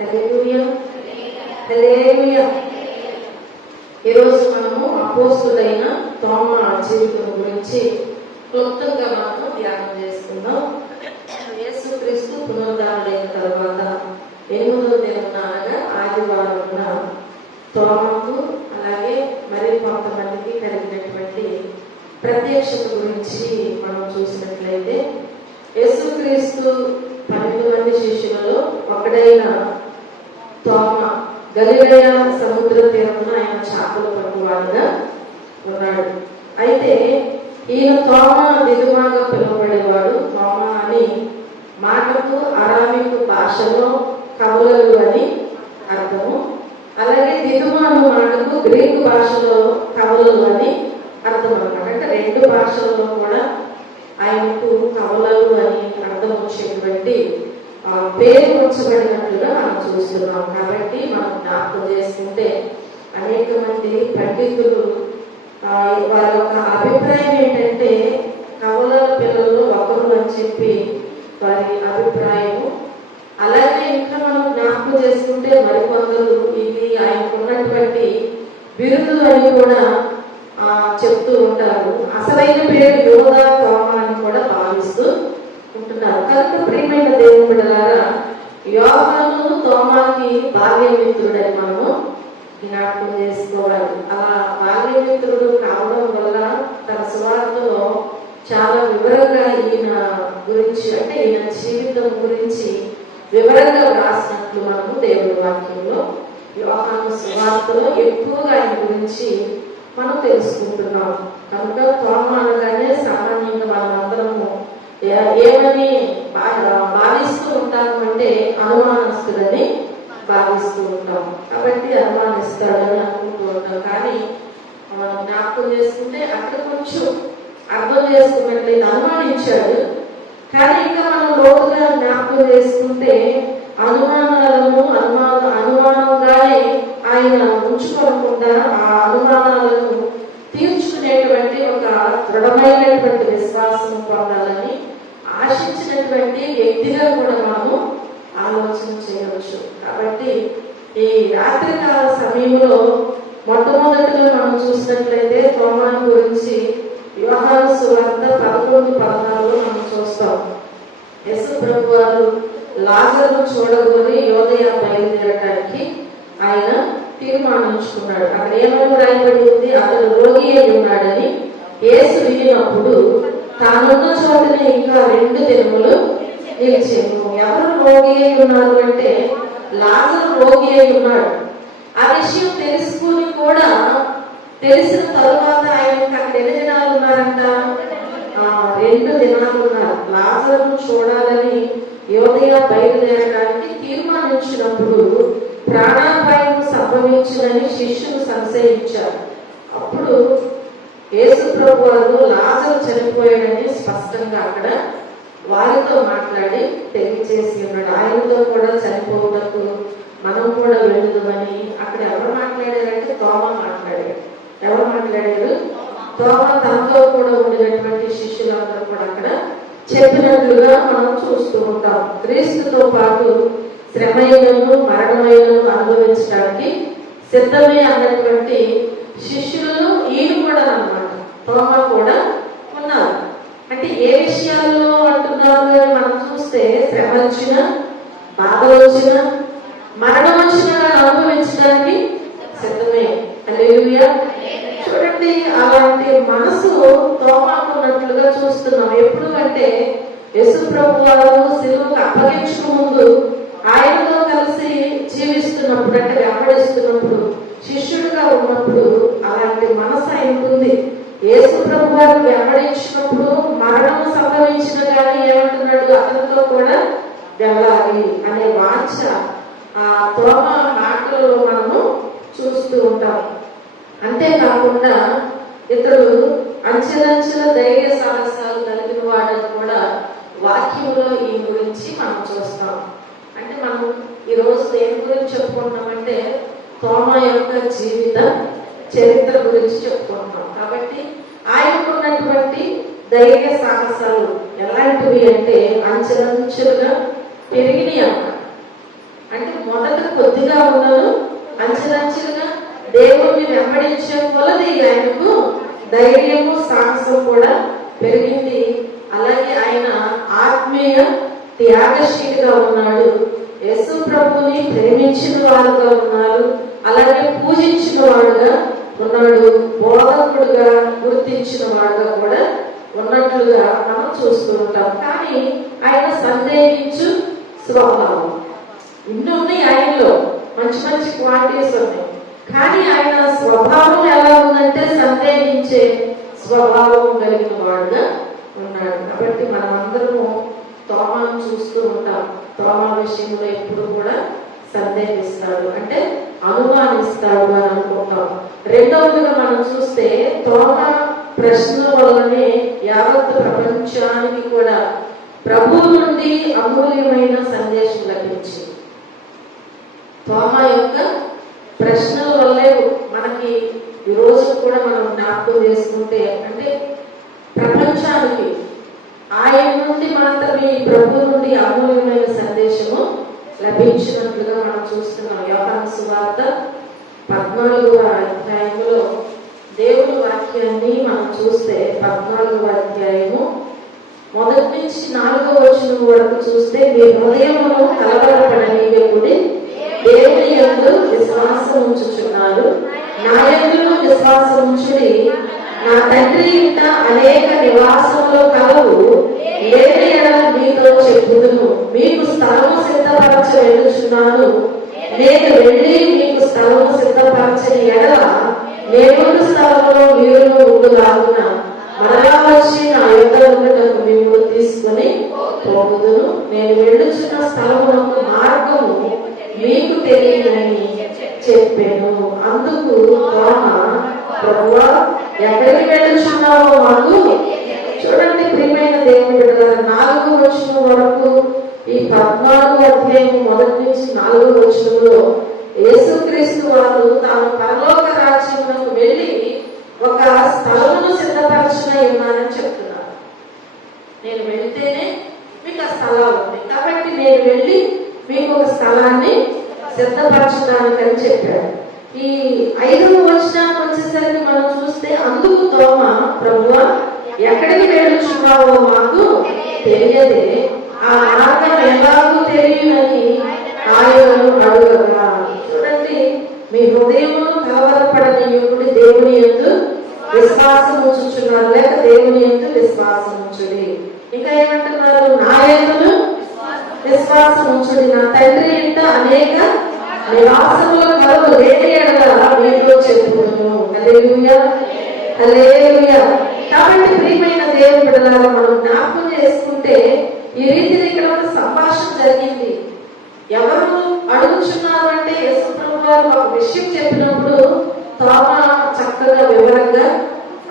హల్లెలూయా హల్లెలూయా. ఈరోజు మనము అపోస్తులైన తోమా జీవితం గురించి క్లుప్తంగా మనము ధ్యానం చేసుకుందాం. యేసుక్రీస్తు పునరుద్ధారుడైన తర్వాత 8వ దినం అనగా ఆదివారం తోమాకు అలాగే మరి కొంతమందికి కలిగినటువంటి ప్రత్యక్షత గురించి మనం చూసినట్లయితే, యేసుక్రీస్తు 12 మంది శిష్యులలో ఒకడైన తోమా గలిలయ సముద్ర తీరమున ఆయన చేపలు పట్టువాడిగా ఉన్నాడు. అయితే ఈయన తోమా దిదుమాగా పిలువబడేవాడు. తోమా అని మాటకు అరామిక్ భాషలో కవులలు అని అర్థము. అలాగే దిదుమాను మాటకు గ్రీకు భాషలో కవులలు అని అర్థం అన్నమాట. అంటే రెండు భాషల్లో కూడా ఆయనకు కవలలు అని అర్థం వచ్చేటువంటి పేరు ఉంచబడినట్లుగా మనం చూస్తున్నాం. కాబట్టి మనం జ్ఞాపకం చేసుకుంటే అనేక మంది పండితులు వారి యొక్క అభిప్రాయం ఏంటంటే కవలల పిల్లలు ఒకరు అని చెప్పి వారి అభిప్రాయము. అలాగే ఇంకా మనం జ్ఞాపకం చేసుకుంటే మరికొందరు ఇది ఆయనకు ఉన్నటువంటి బిరుదు అని కూడా చెప్తూ ఉంటారు. అసలైన పేరు యోధా తోమా అని కూడా భావిస్తూ ఉంటున్నారు. కనుక ప్రియమైన దేవుని బిడ్డలారా, యోహాను తోమాకి బాల్యమిత్రుడని మనము జ్ఞాపకం చేసుకోవాలి. అలా బాల్యమిత్రుడు కావడం వల్ల తన సువార్తలో చాలా వివరంగా ఈయన గురించి, అంటే ఈయన జీవితం గురించి వివరంగా రాసినట్లు మనము దేవుని వాక్యంలో యోహాను సువార్తలో ఎక్కువగా ఆయన గురించి మనం తెలుసుకుంటున్నాం. కనుక తోమా అనగానే సామాన్యంగా మనందరము ఏమని భావిస్తూ ఉంటాము అంటే అనుమానస్తుడని భావిస్తూ ఉంటాం. కాబట్టి అనుమానిస్తాడని అనుకుంటూ ఉంటాం. కానీ మనం జ్ఞాపకం చేసుకుంటే అక్కడ కొంచెం అర్థం చేసుకున్నట్లయితే అనుమానించాడు. కానీ ఇంకా మనం లోతుగా జ్ఞాపకం చేసుకుంటే అనుమానంగానే ఆయన ఉంచుకోకుండా ఆ అనుమానాలను తీర్చుకునేటువంటి ఒక దృఢమైనటువంటి విశ్వాసం పొందాలని ఆశించినటువంటి వ్యక్తిగా కూడా మనము ఆలోచన చేయవచ్చు. కాబట్టి ఈ రాత్రికాల సమయంలో మొట్టమొదటిగా మనం చూసినట్లయితే తోమాను గురించి యోహాను సువార్త 11:14 మనం చూస్తాం. యేసు ప్రభు వారు లాజరును చూడగోరి యోదయ బయలుదేరడానికి ఆయన తీర్మానించుకున్నాడు. అక్కడ ఏమని రాయబడి ఉంది? అతడు రోగి అయి ఉన్నాడని యేసు వినినప్పుడు తానున్న చోటనే ఇంకా 2 దినములు నిలిచాను. ఎవరు రోగి అయి ఉన్నారు అంటే లాజరు రోగి అయి ఉన్నాడు. ఆ విషయం తెలుసుకుని కూడా తెలిసిన తరువాత ఆయనకి అక్కడ ఎన్ని దినాలు ఉన్నారంట? 2 దినాలు ఉన్నారు. లాజరును చూడాలని యోదయ బయలుదేరడానికి తీర్మానించినప్పుడు ప్రాణాపాయం సంభవించునని శిష్యులు సంశయించారు. అప్పుడు యేసు ప్రభు వారు లాజరు చనిపోయాడని స్పష్టంగా అక్కడ వారితో మాట్లాడి తెలియచేసి ఉన్నాడు. ఆయనతో కూడా చనిపోవటకు మనం కూడా వెళ్ళదుమని అక్కడ ఎవరు మాట్లాడారంటే తోమా మాట్లాడాడు. ఎవరు మాట్లాడారు? తోమా తనతో కూడా ఉండినటువంటి శిష్యులందరూ కూడా అక్కడ చెప్పినట్లుగా మనం చూస్తూ ఉంటాం. క్రీస్తుతో పాటు శ్రమయను మరణమైనను అనుభవించడానికి సిద్ధమే అన్నటువంటి శిష్యులు ఈయన కూడా అన్నమాట. తోమా కూడా ఉన్నారు. అంటే ఏ విషయాల్లో అంటున్నారు మనం చూస్తే శ్రమ వచ్చిన, బాధలు వచ్చిన, మరణం వచ్చిన అనుభవించడానికి సిద్ధమే. హల్లెలూయా. చూడండి, అలాంటి మనసు తోమాకున్నట్లుగా చూస్తున్నాం. ఎప్పుడు అంటే యేసు ప్రభు వారు శిలువకు అప్పగించక ముందు ఆయనతో కలిసి జీవిస్తున్నప్పుడు, అంటే వెంబడిస్తున్నప్పుడు, శిష్యుడిగా ఉన్నప్పుడు అలాంటి మనసు ఆయనకుంది. యేసు ప్రభు వారు వెంబడించినప్పుడు మరణం సంభవించిన కానీ ఏమంటున్నాడు? అతనితో కూడా వెళ్ళాలి అనే వాంఛ ఆ తోమా మాటలలో మనము చూస్తూ ఉంటాం. అంతేకాకుండా ఇతడు అంచెలంచెల ధైర్య సాహసాలు కలిగిన వాడని కూడా వాక్యంలో ఈ గురించి మనం చూస్తాం. అంటే మనం ఈరోజు దేని గురించి చెప్పుకుంటున్నామంటే తోమా యొక్క జీవిత చరిత్ర గురించి చెప్పుకుంటున్నాం. కాబట్టి ఆయనకున్నటువంటి ధైర్య సాహసాలు ఎలాంటివి అంటే అంచెలంచెలుగా పెరిగినాయి అన్నమాట. అంటే మొదట కొద్దిగా ఉన్నను అంచెలంచెలుగా దేవుణ్ణి వెంబడించే కొలది ఆయనకు ధైర్యము సాహసం కూడా పెరిగింది. అలాగే ఆయన ఆత్మీయ త్యాగశీలిగా ఉన్నాడు. యేసు ప్రభుని ప్రేమించిన వారుగా ఉన్నారు, అలాగే పూజించిన వాడుగా ఉన్నాడు, బోధకుడుగా గుర్తించిన వాడుగా కూడా ఉన్నట్లుగా మనం చూస్తూ ఉంటాం. కానీ ఆయన సందేహించు స్వభావం ఇన్ని ఉన్నాయి, ఆయనలో మంచి మంచి క్వాలిటీస్ ఉన్నాయి. కానీ ఆయన స్వభావం ఎలా ఉందంటే సందేహించే స్వభావం కలిగిన వాడుగా ఉన్నాడు. కాబట్టి మనం అందరము తోమాను చూస్తూ ఉంటాం. తోమా విషయంలో ఎప్పుడు కూడా సందేహిస్తాడు, అంటే అనుమానిస్తాడు అని అనుకుంటాం. రెండవదిగా మనం చూస్తే తోమా ప్రశ్నల వల్లనే యావత్ ప్రపంచానికి కూడా ప్రభువు నుండి అమూల్యమైన సందేశం లభించింది. తోమా యొక్క ప్రశ్నల వల్లే మనకి ఈ రోజు కూడా మనం జ్ఞాపకం చేసుకుంటే, అంటే ప్రపంచానికి ఆయన నుండి మాత్రమే ఈ ప్రభు నుండి అమూల్యమైన సందేశము లభించినట్లుగా మనం చూస్తున్నాం. యోహాను సువార్త 14వ అధ్యాయంలో దేవుని వాక్యాన్ని మనం చూస్తే 14వ అధ్యాయము 1 నుంచి 4వ వచనం వరకు చూస్తే, మీ హృదయమును కలవరపడనీయకుడి, దేవుని యందు విశ్వాసం ఉంచుచున్నారు, నా యందును విశ్వాసం ఉంచుడి. నా తండ్రి ఇంట అనేక నివాసములు కలవు, లేని ఎడల మీతో చెప్పుదును. మీకు స్థలము సిద్ధపరచ వెళ్ళుచున్నాను. నేను వెళ్ళి మీకు స్థలము సిద్ధపరచని ఎడల నేను స్థలంలో మీరు ఉండులాగున మరలా వచ్చి నా యొద్ద ఉండటకు మేము తీసుకుని పోదును. నేను వెళ్ళుచున్న స్థలమునకు మార్గము మీకు తెలియదని చెప్పాను. అందుకు తోమా, ప్రభువా, ఎక్కడికి వెళ్ళుచున్నావో మాకు. చూడండి ప్రియమైన దేవుని బిడ్డలారా, 4వ వచనం వరకు ఈ 14వ అధ్యాయం 1 నుంచి 4వ వచనంలో యేసుక్రీస్తు వారు తాను పరలోక రాజ్యమునకు వెళ్ళి ఒక స్థలమును సిద్ధపరచున ఉన్నానని చెప్తున్నారు. నేను వెళ్తేనే మీకు ఆ స్థలాలు ఉన్నాయి, కాబట్టి నేను వెళ్ళి మీకు ఒక స్థలాన్ని సిద్ధపరచడానికని చెప్పాడు. ఈ 5వ వచనానికి వచ్చేసరికి మనం చూస్తే, అందుకు తోమా, ప్రభువా, ఎక్కడికి వెళ్ళుచున్నావో మాకు తెలియదే, ఆ మార్గం ఎలాగూ తెలియదని ఆయనను అడుగగా. చూడండి, మీ హృదయమును కలవరపడనీయకుడి, దేవుని యందు విశ్వాసం ఉంచుచున్నారు, లేక దేవుని యందు విశ్వాసం ఉంచుడి. ఇంకా ఏమంటున్నారు? నా యందును విశ్వాసం ఉంచుడి, నా తండ్రి ఇంట అనేక నివాసములు కలవు, లేని ఎడల మీతో చెప్పుదును. హల్లెలూయా, హల్లెలూయా. కాబట్టి ప్రియమైన దేవుని బిడ్డలారా, మనం జ్ఞాపకం చేసుకుంటే ఈ రీతిలో ఇక్కడ ఒక సంభాషణ జరిగింది. ఎవరు అడుగుచున్నారు అంటే, యేసు ప్రభువు వారు ఒక విషయం చెప్పినప్పుడు తోమా చక్కగా వివరంగా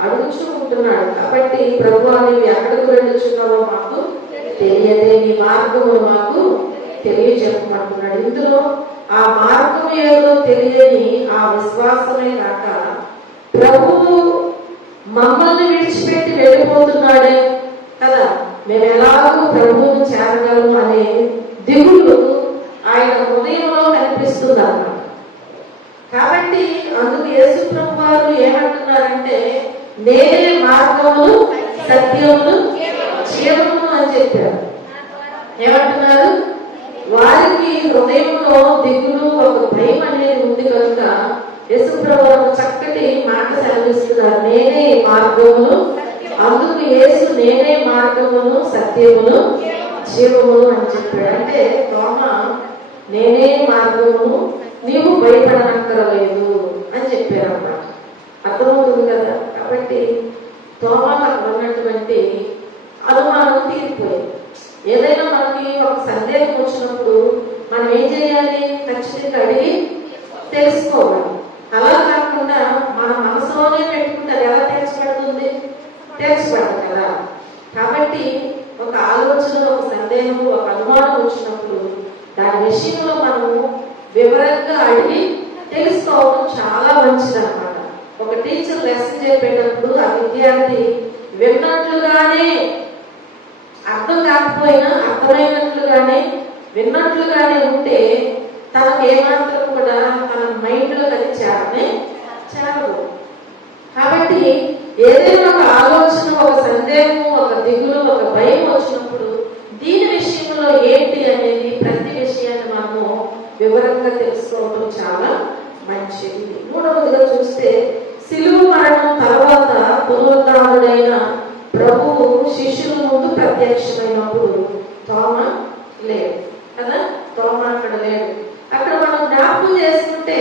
అడుగుచూ ఉంటున్నాడు. కాబట్టి ప్రభువా, నీవు ఎక్కడికి వెళ్ళుచున్నావో మాకు తెలియదే, నీ మార్గము మాకు తెలియజెప్పమంటున్నాడు. ఇందులో ఆ మార్గం ఏదో తెలియని ఆ విశ్వాసమే కాక, ప్రభువు మమ్మల్ని విడిచిపెట్టి వెళ్ళిపోతున్నాడే కదా, మేము ఎలాగూ ప్రభువును చేరగలము అనే దిగులు ఆయన హృదయంలో కనిపిస్తుంది అన్నమాట. కాబట్టి అందుకు యేసు ప్రభు వారు ఏమంటున్నారంటే, నేనే మార్గములు, సత్యములు, జీవము అని చెప్పారు. ఏమంటున్నారు? వారికి హృదయంలో దిగులు, ఒక భయం అనేది ఉంది కనుక యేసు ప్రభువు చక్కటి మాట సెలవిస్తున్నారు, నేనే మార్గమును. అందుకు యేసు నేనే మార్గమును, సత్యమును, జీవమును అని చెప్పాడు. అంటే తోమా, నేనే మార్గమును, నీవు భయపడనక్కరలేదు అని చెప్పారు అన్నమాట. అర్థమవుతుంది కదా. కాబట్టి తోమాకు ఉన్నటువంటి అనుమానం తీరిపోయింది. ఏదైనా మనకి ఒక సందేహం వచ్చినప్పుడు మనం ఏం చేయాలి? ఖచ్చితంగా అడిగి తెలుసుకోవాలి. అలా కాకుండా మన మనసులోనే పెట్టుకుంటే అది ఎలా తెరచబడుతుంది? తెరచబడదు కదా. కాబట్టి ఒక ఆలోచన, ఒక సందేహం, ఒక అనుమానం వచ్చినప్పుడు దాని విషయంలో మనము వివరంగా అడిగి తెలుసుకోవడం చాలా మంచిది అన్నమాట. ఒక టీచర్ లెసన్ చెప్పేటప్పుడు ఆ విద్యార్థి విన్నట్లుగానే, అర్థం కాకపోయినా అర్థమైనట్లుగానే, విన్నట్లుగానే ఉంటే తనకు ఏమాత్రం చాలనే చాలదు. కాబట్టి ఏదైనా ఒక ఆలోచన, ఒక సందేహం, ఒక దిగులు, ఒక భయం వచ్చినప్పుడు దీని విషయంలో ఏంటి అనేది ప్రతి విషయాన్ని మనము వివరంగా తెలుసుకోవడం చాలా మంచిది. మూడవదిగా చూస్తే సిలువ మరణం తర్వాత పునరుద్ధానుడైన ప్రభువు శిష్యుల ముందు ప్రత్యక్షమైనప్పుడు తోమ లేడు కదా, తోమ అక్కడ లేడు. అక్కడ మనం జ్ఞాపకం చేసుకుంటే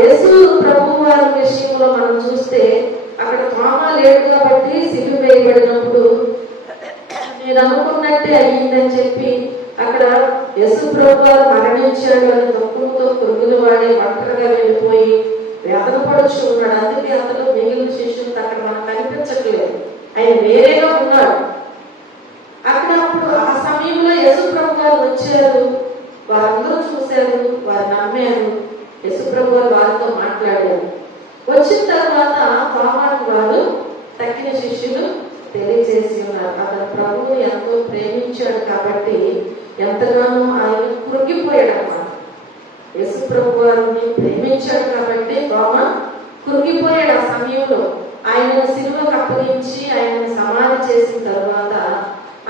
యేసు ప్రభు వారి విషయంలో మనం చూస్తే అక్కడ తోమ లేడు కాబట్టి సిలువ వేయబడినప్పుడు నేను అనుకున్నట్టే అయ్యిందని చెప్పి అక్కడ యేసు ప్రభు వారు మరణించాడు అని దుఃఖంతో పురుగులు వాడి ఒంటరిగా వెళ్ళిపోయి వేదన పడుచు ఉన్నాడు. అందుకే అతను మిగిలిన శిష్యులతో అక్కడ మనకు కనిపించట్లేదు, ఆయన వేరేగా ఉన్నాడు అక్కడ. అప్పుడు ఆ సమయంలో యేసు ప్రభు వారు వచ్చారు, వారందరూ చూశారు, వారు నమ్మారు. యేసు ప్రభు వారు వారితో మాట్లాడారు. వచ్చిన తర్వాత తోమాను వారు తక్కిన శిష్యులు తెలియజేసి ఉన్నారు. అతను ప్రభువుని ఎంతో ప్రేమించాడు కాబట్టి ఎంతగానో ఆయన కృంగిపోయాడు అన్నమాట. యేసు ప్రభు వారిని ప్రేమించాడు కాబట్టి తోమ కృంగిపోయాడు. ఆ సమయంలో ఆయన సిలువకు అప్పగించి ఆయన సమాధి చేసిన తర్వాత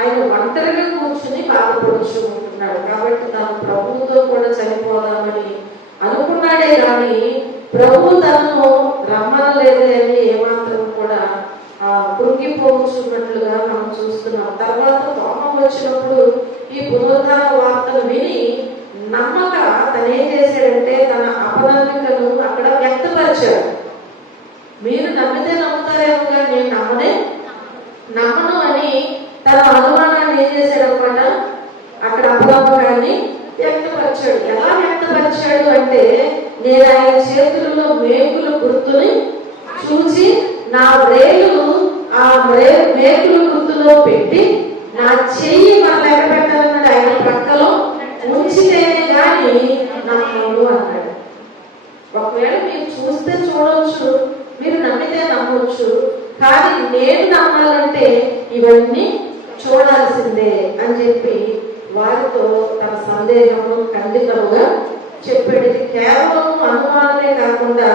ఆయన ఒంటరిగా కూర్చుని బాధపడుచు ఉంటున్నాడు. కాబట్టి తాను ప్రభువుతో కూడా చనిపోదామని అనుకున్నాడే కానీ ప్రభు తనను రమ్మనలేదే అని ఏమాత్రం కూడా కృంగిపోవచ్చున్నట్లుగా మనం చూస్తున్నాం. తర్వాత తోమ వచ్చినప్పుడు ఈ పునరుద్ధాన వార్తలు విని నమ్మక తను ఏం చేశాడంటే తన అపనమ్మికను అక్కడ వ్యక్తపరిచాడు. మీరు నమ్మితే నమ్ముతారేమో కానీ నేను నమ్మను అని తన అనుమానాన్ని ఏం చేశాడు అనమాట, అక్కడ అపనమ్మకాన్ని వ్యక్తపరిచాడు. ఎలా వ్యక్తపరిచాడు అంటే నేను ఆయన చేతులలో మేకుల గుర్తుని చూసి నా వేలు ఆ మేకుల గుర్తులో పెట్టి నా చెయ్యి మన లెక్క పెట్టాలన్నాడు. ఆయన పక్కలో ఉంచితేనే గాని నమ్మను అన్నాడు. ఒకవేళ మీరు చూస్తే చూడవచ్చు, మీరు నమ్మితే నమ్మవచ్చు, కానీ నేను నమ్మాలంటే ఇవన్నీ చూడాల్సిందే అని చెప్పి వారితో తన సందేహము ఖండితముగా చెప్పాడు. ఇది కేవలం అనుమానమే కాకుండా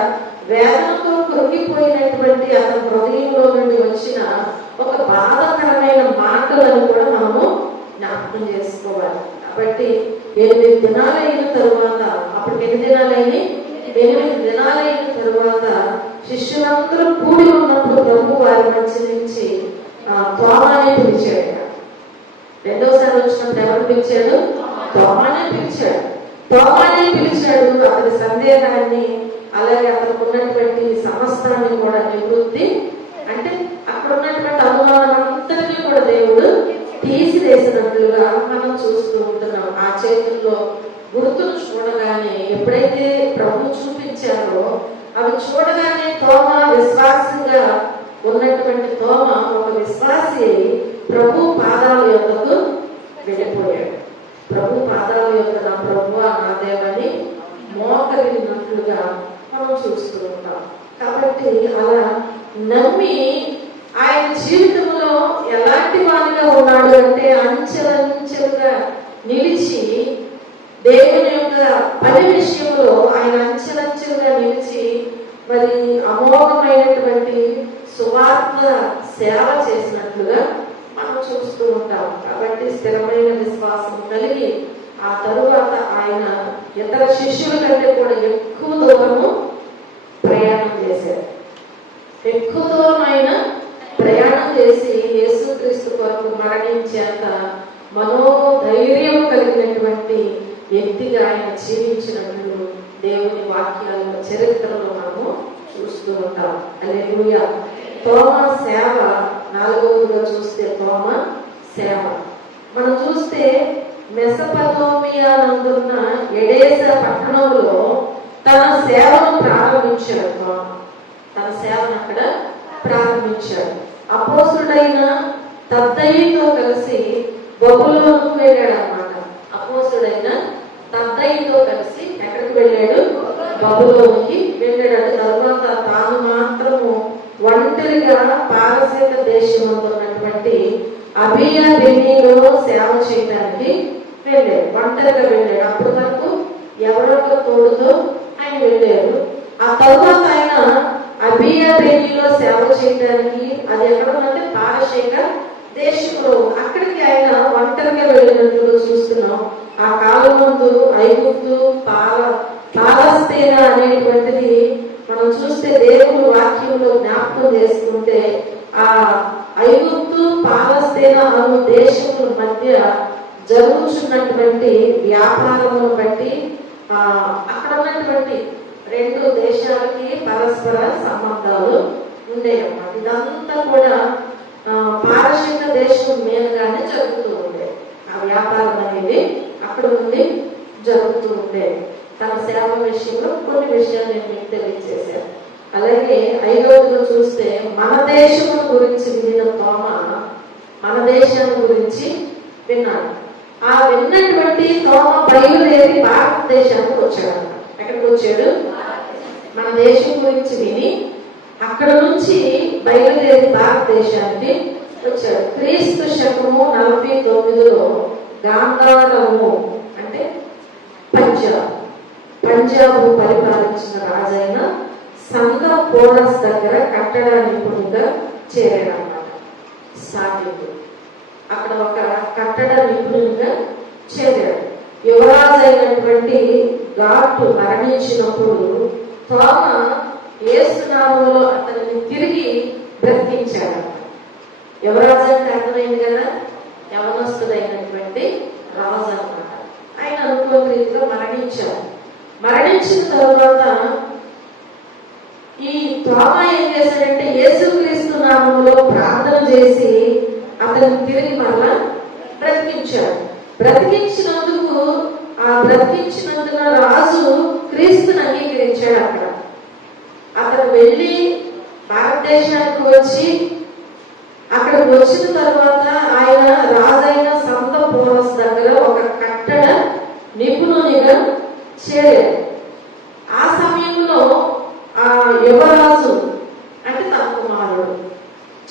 వేదనతో కృంగిపోయినటువంటి అతని హృదయంలో నుండి వచ్చిన ఒక బాధాకరమైన మాటలను కూడా మనము జ్ఞాపకం చేసుకోవాలి. కాబట్టి 8 దినాలైన తరువాత, అప్పటికి ఎన్ని దినాలైంది? 8 దినాలైన తరువాత శిష్యులందరూ కూడి ఉన్నప్పుడు ప్రభు వారి మధ్య నుంచి తోమానే పిలిచాడు. రెండోసారి వచ్చినప్పుడు ఎవరు పిలిచాడు? తోమానే పిలిచాడు. అతని సందేహాన్ని అలాగే అతనికి ఉన్నటువంటి సమస్తాన్ని కూడా నివృత్తి, అంటే అక్కడ ఉన్నటువంటి అనుమానం అంతటినీ కూడా దేవుడు తీసివేసినట్లుగా మనం చూస్తూ ఉంటున్నాం. ఆ చేతుల్లో గుర్తులు చూడగానే ఎప్పుడైతే ప్రభు చూపించారో అవి చూడగానే తోమ విశ్వాసంగా ఉన్నటువంటి తోమ ఒక విశ్వాసి ప్రభు పాదాల యొద్దకు వెళ్ళిపోయాడు. ప్రభు పాదాల యొద్ద నా ప్రభువా నా దేవని మోకరినట్లుగా మనం చూస్తూ ఉంటాం. కాబట్టి అలా నమ్మి ఆయన జీవితంలో ఎలాంటి వాడిగా ఉన్నాడు అంటే అంచెలంచెలుగా నిలిచి దేవుని యొక్క పని విషయంలో ఆయన అంచెలంచెలుగా నిలిచి మరి అమోఘమైనటువంటి సువార్త సేవ చేసినట్లుగా మనం చూస్తూ ఉంటాం. కాబట్టి స్థిరమైన విశ్వాసం కలిగి ఆ తరువాత ఆయన ఇతర శిష్యుల కంటే కూడా ఎక్కువ దూరము ప్రయాణం చేశారు. ఎక్కువ దూరం ఆయన ప్రయాణం చేసి యేసుక్రీస్తు కొరకు మరణించేంత మనోధైర్యం కలిగినటువంటి వ్యక్తిగా ఆయన జీవించినట్లు దేవుని వాక్యాల చరిత్రలో మనము చూస్తూ ఉంటాం. హల్లెలూయా. తోమ సేవ 4వదిగా చూస్తే తోమ సేవ మనం చూస్తే మెసపతోమియా నందున్న ఎడేస పట్టణంలో తన సేవను ప్రారంభించాడు. తోమ తన సేవను అక్కడ ప్రారంభించాడు. అపోస్తుడైన తద్దయితో కలిసి బబులోనుకు వెళ్ళాడు అన్నమాట. అపోస్తుడైన తద్దయితో కలిసి ఎక్కడికి వెళ్ళాడు? బబులోనుకి వెళ్ళాడు. తర్వాత తాను మాత్రము ఒంటరిగా పారసీక దేశంలో ఉన్నటువంటి అబియా బెనీలో సేవ చేయడానికి వెళ్ళాడు. ఒంటరిగా వెళ్ళాడు. అప్పటి వరకు ఎవరొక తోడుతో ఆయన వెళ్ళారు. ముందు ఐగుప్తు పాలస్తీనా అనేటువంటిది మనం చూస్తే దేవుని వాక్యంలో జ్ఞాపకం చేసుకుంటే ఆ ఐగుప్తు పాలస్తీనా అను దేశముల మధ్య జరుగుతున్నటువంటి వ్యాపారమును బట్టి అక్కడ ఉన్నటువంటి రెండు దేశాలకి పరస్పర సంబంధాలు ఉండేవన్నమాట. ఇదంతా కూడా పారశీక దేశం మీదుగానే జరుగుతూ ఉండేది. ఆ వ్యాపారం అనేది అక్కడ నుండి జరుగుతూ ఉండేది. తన సేవ విషయంలో కొన్ని విషయాలు నేను మీకు తెలియజేశాను. అలాగే 5వదిలో చూస్తే మన దేశం గురించి విన్న తోమ మన దేశం గురించి విన్నాడు. ఆ విన్నటువంటి తోమ బయలుదేరి భారతదేశానికి వచ్చాడు. ఎక్కడికి వచ్చాడు? మన దేశం గురించి విని అక్కడ నుంచి బయలుదేరి భారతదేశానికి వచ్చాడు. క్రీస్తు శకము 49లో గాంధారము అంటే పంజాబ్ పరిపాలించిన రాజైన సంఘ పోరస్ దగ్గర కట్టడ నిపుణుడిగా చేరాడన్నమాట. సాటింపు అక్కడ ఒక కట్టడ నిపుణుడిగా చేరాడు. యువరాజు అయినటువంటి ఘాటు మరణించినప్పుడు తోమ యేసు నామములో అతనిని తిరిగి బ్రతికించాడు. యువరాజు అంటే అర్థమైంది కదా, యవనస్తుడైనటువంటి రాజు అన్నమాట. ఆయన అనుకోని రీతిలో మరణించాడు. మరణించిన తర్వాత ఈ తోమ ఏం చేశాడంటే యేసుక్రీస్తు నామములో ప్రార్థన చేసి అతన్ని తిరిగి మరలా బ్రతికించాడు. బ్రతికించినందుకు బ్రతికించినందున రాజు క్రీస్తుని అంగీకరించాడు. అతను వెళ్ళి భారతదేశానికి వచ్చి అక్కడికి వచ్చిన తర్వాత ఆయన రాజైన సంత పోరస్ దగ్గర ఒక కట్టడ నిపుణునిగా చేరాడు. ఆ సమయంలో ఆ యువరాజు అంటే తన కుమారుడు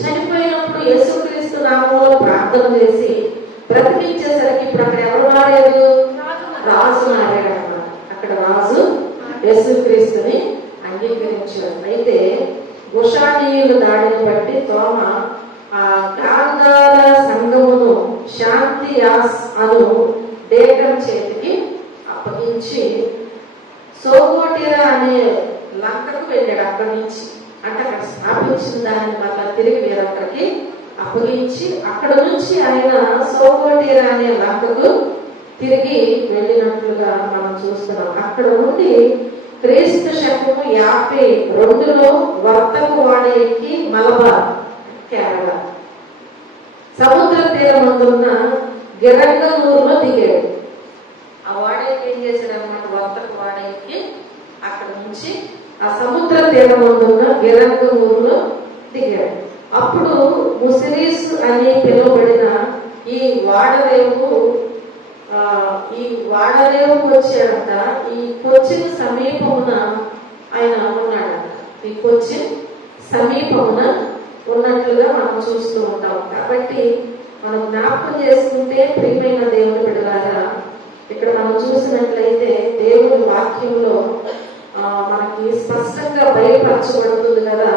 చనిపోయినప్పుడు యేసుక్రీస్తు నామంలో ప్రార్థన చేసి బ్రతికించేసరికి ఇప్పుడు అక్కడ ఎవరు మారాడు? రాజు మారాడు అన్నమాట. అక్కడ రాజు యేసుక్రీస్తుని అంగీకరించాడు. అయితే గుషానీయుల దాడిని బట్టి తోమ ఆ గాంధార సంఘమును శాంతియాస్ అను డేకన్ చేతికి అప్పగించి సోకోటిరా అనే లంకకు వెళ్ళాడు. అక్కడి నుంచి అంటే అక్కడ స్థాపించిన దాన్ని మళ్ళా తిరిగి వేరొక్కడికి అప్పగించి అక్కడ నుంచి ఆయన సోకోటిరా అనే లంకకు తిరిగి వెళ్ళినట్లుగా మనం చూస్తున్నాం. అక్కడ నుండి క్రీస్తు శకము 52లో వర్తక వాడ ఎక్కి మలబార్ కేరళ సముద్ర తీరమందున్న గిరంగనూరులో దిగాడు. ఆ వాడకి ఏం చేశాడు అన్నమాట, వర్తక వాడ ఎక్కి అక్కడ నుంచి ఆ సముద్ర తీరమందున్న గిరంగనూరులో దిగాడు. అప్పుడు ముసిరీస్ అని పిలువబడిన ఈ వాడరేవు వచ్చాడంట. ఈ కొచ్చిన్ సమీపమున ఆయన ఉన్నాడంట. ఈ కొచ్చిన్ సమీపమున ఉన్నట్లుగా మనం చూస్తూ ఉంటాం. కాబట్టి మనం జ్ఞాపకం చేసుకుంటే ప్రియమైన దేవుని బిడ్డలారా, ఇక్కడ మనం చూసినట్లయితే దేవుని వాక్యంలో మనకి స్పష్టంగా బయలుపరచబడుతుంది కదా.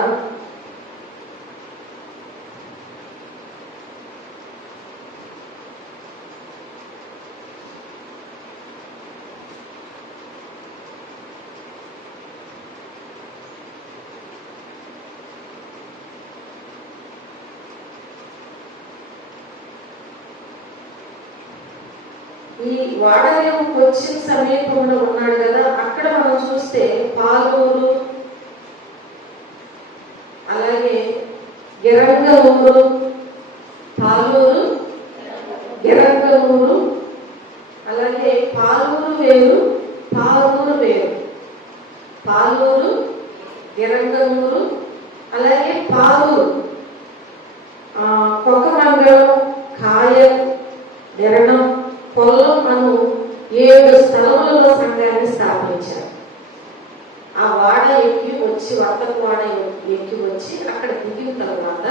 ఈ వాడరేవు కొచ్చిన్ సమీపంలో ఉన్నాడు కదా. అక్కడ మనం చూస్తే పాలూరు అలాగే గిరంగనూరు అలాగే పాలూరు వేరు పాలూరు గిరంగనూరు అలాగే పాలూరు కొక్కమంగళం కాయల్ నిరణం పొల్లం అను 7 స్థలములలో సంఘాన్ని స్థాపించారు. ఆ వాడ ఎక్కి వచ్చి వర్తక వాడ ఎక్కి వచ్చి అక్కడ దిగిన తర్వాత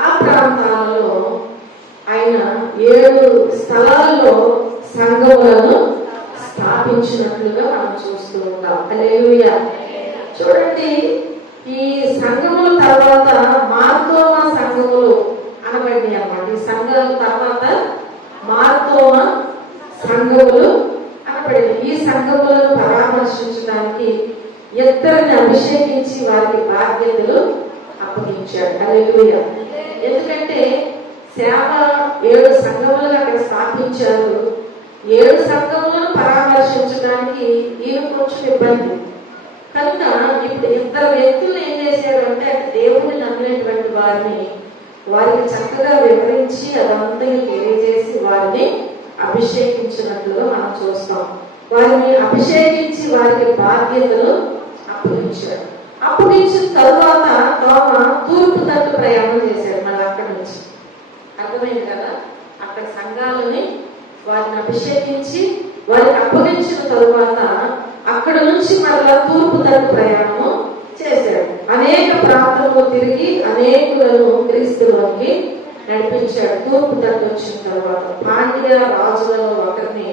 ఆ ప్రాంతాలలో ఆయన 7 స్థలాల్లో సంఘములను స్థాపించినట్లుగా మనం చూస్తూ ఉంటాం. హల్లెలూయా. చూడండి, ఈ సంఘముల తర్వాత మార్తోమా సంఘములు అనబడి అన్నమాట. ఈ సంఘాల తర్వాత మార్తోమా సంఘములు అభిషేకించి వారికి బాధ్యతలు అప్పగించాడు. హల్లెలూయా. ఎందుకంటే సేవ 7 సంఘములుగా అక్కడ స్థాపించారు. 7 సంఘములను పరామర్శించడానికి ఈయన కొంచెం ఇబ్బంది కనుక ఇప్పుడు 2 వ్యక్తులు ఏం చేశారు అంటే దేవుడిని నమ్మినటువంటి వారికి చక్కగా వివరించి అదంతా తెలియజేసి వారిని అభిషేకించినట్లుగా మనం చూస్తాం. వారిని అభిషేకించి వారికి బాధ్యతలు అప్పగించాడు. అప్పగించిన తరువాత తోమ తూర్పు తట్టు ప్రయాణం చేశాడు. మరి అక్కడి నుంచి అర్థమైంది కదా, అక్కడ సంఘాలని వారిని అభిషేకించి వారికి అప్పగించిన తరువాత అక్కడ నుంచి మరలా తూర్పు తట్టు ప్రయాణము చేశాడు. అనేక ప్రాంతాల్లో తిరిగి అనేకులను క్రీస్తులోకి నడిపించాడు. తూర్పు తట్టు వచ్చిన తర్వాత పాండ్య రాజులలో ఒకరిని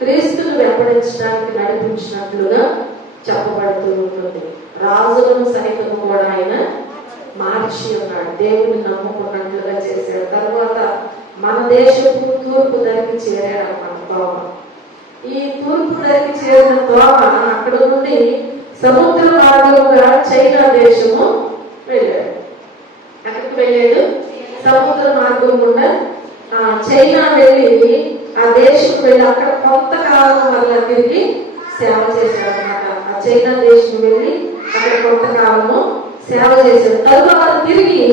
క్రీస్తును వెంబడించడానికి నడిపించినట్లుగా చెప్పబడుతూ ఉంటుంది. రాజులను సైతం కూడా ఆయన మార్చి ఉన్నాడు. దేవుని నమ్ముకున్నట్లుగా చేశాడు. తర్వాత మన దేశపు తూర్పు ధరికి చేరాడు అన్నమాట తోమ. ఈ తూర్పు ధరికి చేరిన తోమ అక్కడ నుండి సముద్ర మార్గంగా చైనా దేశము వెళ్ళాడు. అక్కడికి వెళ్ళాడు. సముద్ర మార్గం గుండా చైనా వెళ్ళి ఆ దేశం వెళ్ళి అక్కడ కొంతకాలం వల్ల తిరిగి సేవ చేశాడు అన్నమాట. ఆ చైనా దేశం వెళ్ళి అక్కడ కొంతకాలము సేవ చేశాడు. తరువాత తిరిగి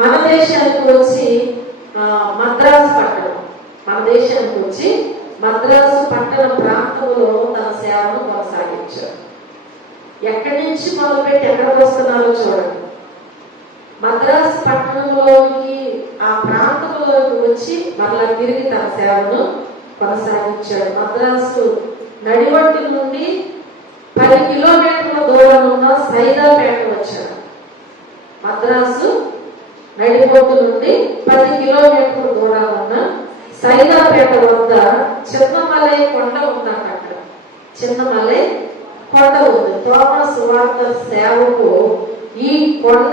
మన దేశానికి వచ్చి మద్రాసు పట్టణం మద్రాసు పట్టణ ప్రాంతంలో తన సేవను కొనసాగించాడు. ఎక్కడి నుంచి మొదలుపెట్టి ఎక్కడికి వస్తున్నారో చూడండి. మద్రాసు పట్టణంలోకి ఆ ప్రాంతంలోకి వచ్చి మరలా తిరిగి తన సేవను కొనసాగించాడు. మద్రాసు నడివడ్డి నుండి 10 కిలోమీటర్ల దూరం ఉన్న సైదాపేట వచ్చాడు. మద్రాసు నడిబొడ్డు నుండి 10 కిలోమీటర్ల దూరం ఉన్న సైదాపేట వద్ద చిన్నమలై కొండ ఉందంట. అక్కడ చిన్నమలై కొండ ఉంది. తోమ సువార్త సేవకు ఈ కొండ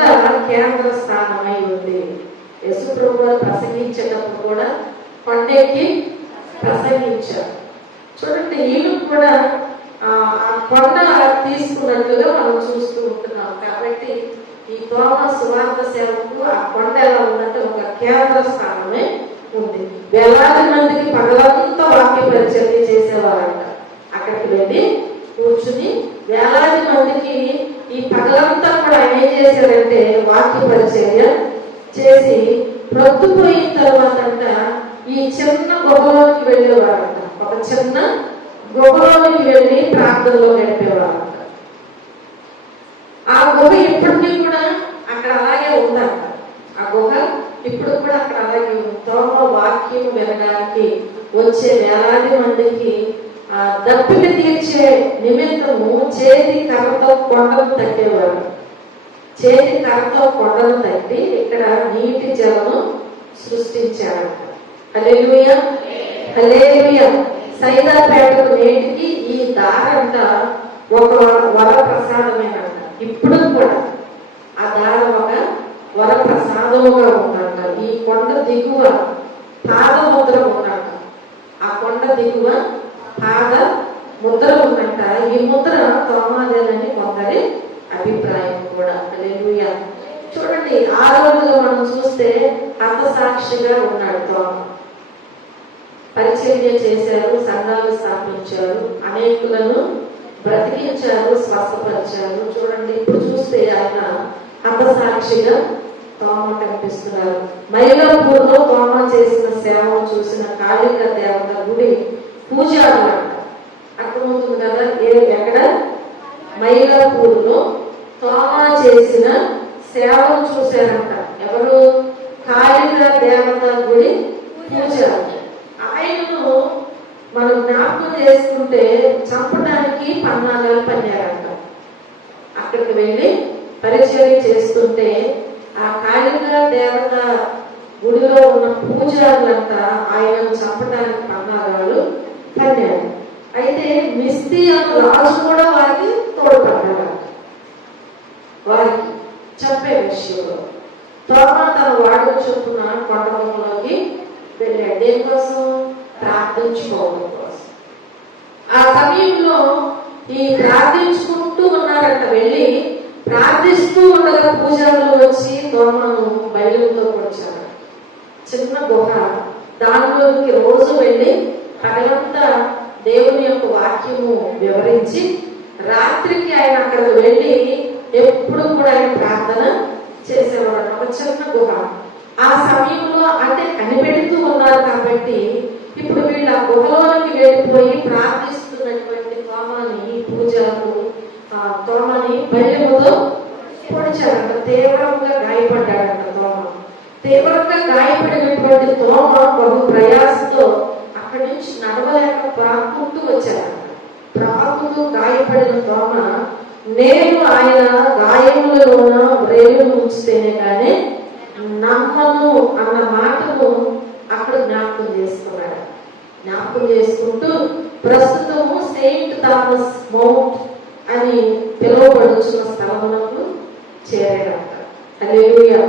కేంద్ర స్థానమై ఉంది. యేసుప్రభు గారు ప్రసంగించేటప్పుడు కూడా కొండకి ప్రసంగించారు. చూడండి, వీళ్ళు కూడా ఆ కొండ తీసుకున్నట్లుగా మనం చూస్తూ ఉంటున్నాం. కాబట్టి ఈ తోమ సువార్త సేవకు ఆ కొండ ఎలా ఉందంటే ఒక కేంద్ర స్థానమే ఉంది. వేలాది మందికి పగలంతా వాక్య పరిచర్య చేసేవారంట. అక్కడికి వెళ్ళి కూర్చుని వేలాది మందికి ఈ పగలంతా కూడా ఆయన ఏం చేశారంటే వాక్య పరిచర్య చేసి ప్రొద్దుపోయిన తర్వాత అంట ఈ చిన్న గుహలోకి వెళ్ళేవారంట. ఒక చిన్న గుహలోకి వెళ్ళి ప్రాంతంలో గడిపేవారంట. ఆ గుహ ఇప్పటికీ కూడా అక్కడ అలాగే ఉందంట. ఆ గుహ ఇప్పుడు కూడా అక్కడ అలాగే ఉంది. తోమ వాక్యం వినడానికి వచ్చే వేలాది మందికి దప్పిక తీర్చే నిమిత్తము చేతి కర్రతో కొండలు తట్టేవారు. చేతి కర్రతో కొండలు తట్టి ఇక్కడ నీటి జలము సృష్టించారంట. హల్లెలూయా, హల్లెలూయా. సైదాపేటకు నేటికి ఈ దారంట ఒక వరప్రసాదమేనంట. ఇప్పుడు కూడా ఆ దార ఒక వరప్రసాదముగా ఉందంట. ఈ కొండ దిగువ పాద ముద్ర ఉందంట. ఆ కొండ దిగువ పాద ముద్ర ఉందంట. ఈ ముద్ర తోమాదేనని కొందరి అభిప్రాయం కూడా. హల్లెలూయా. చూడండి, ఆ రోజుగా మనం చూస్తే హతసాక్షిగా ఉన్నాడు తోమ. పరిచర్య చేశారు, సంఘాలు స్థాపించారు, అనేకులను బ్రతికించారు, స్వస్థపరిచారు. చూడండి, ఇప్పుడు చూస్తే ఆయన హతసాక్షిగా తోమ కనిపిస్తున్నారు. మైలాపూర్లో తోమ చేసిన సేవను చూసిన కాళిక దేవత గుడి పూజారు అంట. అర్థమవుతుంది కదా, ఎక్కడ మైలాపూర్లో తోమ చేసిన సేవను చూశారంట. ఎవరు? కాళిక దేవత గుడి పూజారు. ఆయనను మనం జ్ఞాపకం చేసుకుంటే చంపడానికి పన్నాగాలు పన్నారంట. అక్కడికి వెళ్ళి పరిచర్య చేస్తుంటే ఆ కాళిక దేవత గుడిలో ఉన్న పూజారులంతా ఆయనను చంపడానికి పన్నాగాలు పన్నారు. అయితే మిస్తి అన్న రాజు కూడా వారికి తోడ్పడ్డారంట. వారికి చెప్పే విషయంలో తోమ తన వాడు చొప్పున కొండలోకి వెళ్ళాడు. దేనికోసం? ప్రార్థించుకోవడం కోసం. ఆ సమయంలో ఈ ప్రార్థించుకుంటూ ఉన్నారంట. వెళ్ళి ప్రార్థిస్తూ ఉండగా పూజారులు వచ్చి తోమను బయలుతో పొడిచారు. చిన్న గుహ, దానిలోకి రోజు వెళ్ళి పగలంతా దేవుని యొక్క వాక్యము వివరించి రాత్రికి ఆయన అక్కడికి వెళ్ళి ఎప్పుడు కూడా ఆయన ప్రార్థన చేసేవాడు. ఒక చిన్న గుహ. ఆ సమయంలో అంటే కనిపెడుతూ ఉన్నారు కాబట్టి ఇప్పుడు వీళ్ళ గుహలోనికి వెళ్ళిపోయి ప్రార్థిస్తున్నటువంటి తోమని పూజారులు తోమని బయలుతో పొడిచారంట. తీవ్రంగా గాయపడ్డాడంట తోమ. తీవ్రంగా గాయపడినటువంటి తోమ బహు ప్రయాసంతో అక్కడి నుంచి నడవలేక ప్రాక్కుంటూ వచ్చారంట. ప్రాకుతూ గాయపడిన తోమ, నేను ఆయన గాయములలోన వ్రేలును ఉంచితేనే కానీ నమ్మను అన్న మాటను అక్కడ జ్ఞాపకం చేసుకున్నాడు. జ్ఞాపకం చేసుకుంటూ ప్రస్తుతము సెయింట్ థామస్ మౌంట్ అని పిలువబడుచున్న స్థలములకు చేరాడంట. హల్లెలూయా.